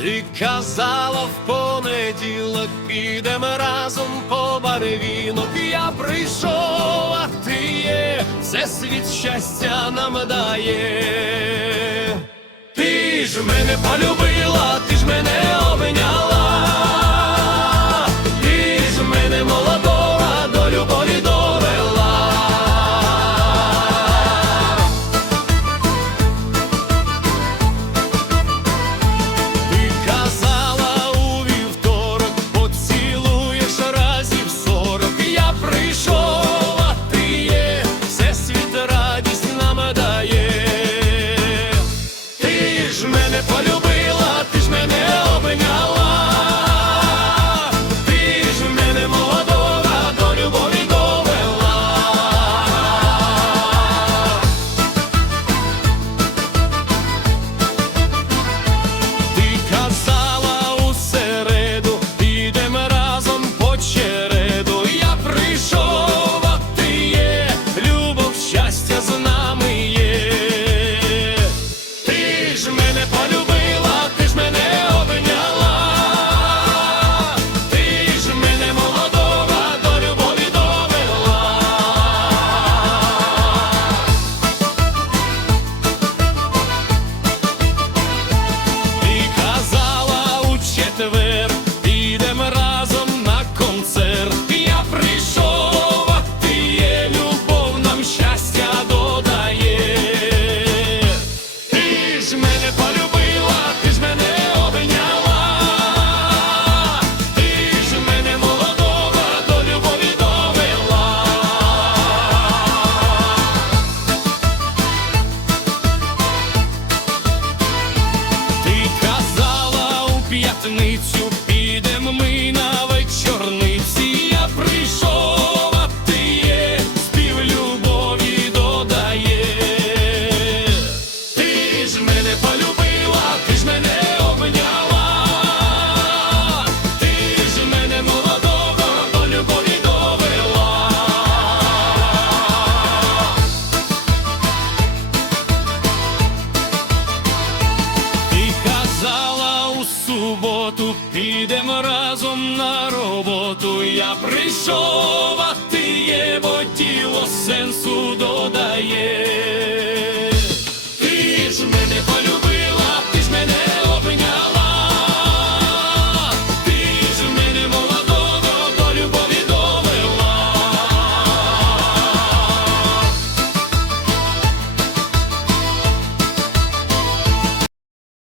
Ти казала в понеділок, підемо разом по барвінок. Я прийшов, а ти є, все світ щастя нам дає. Ти ж мене полюбила. суботу, підемо разом на роботу. Я прийшов, а ти є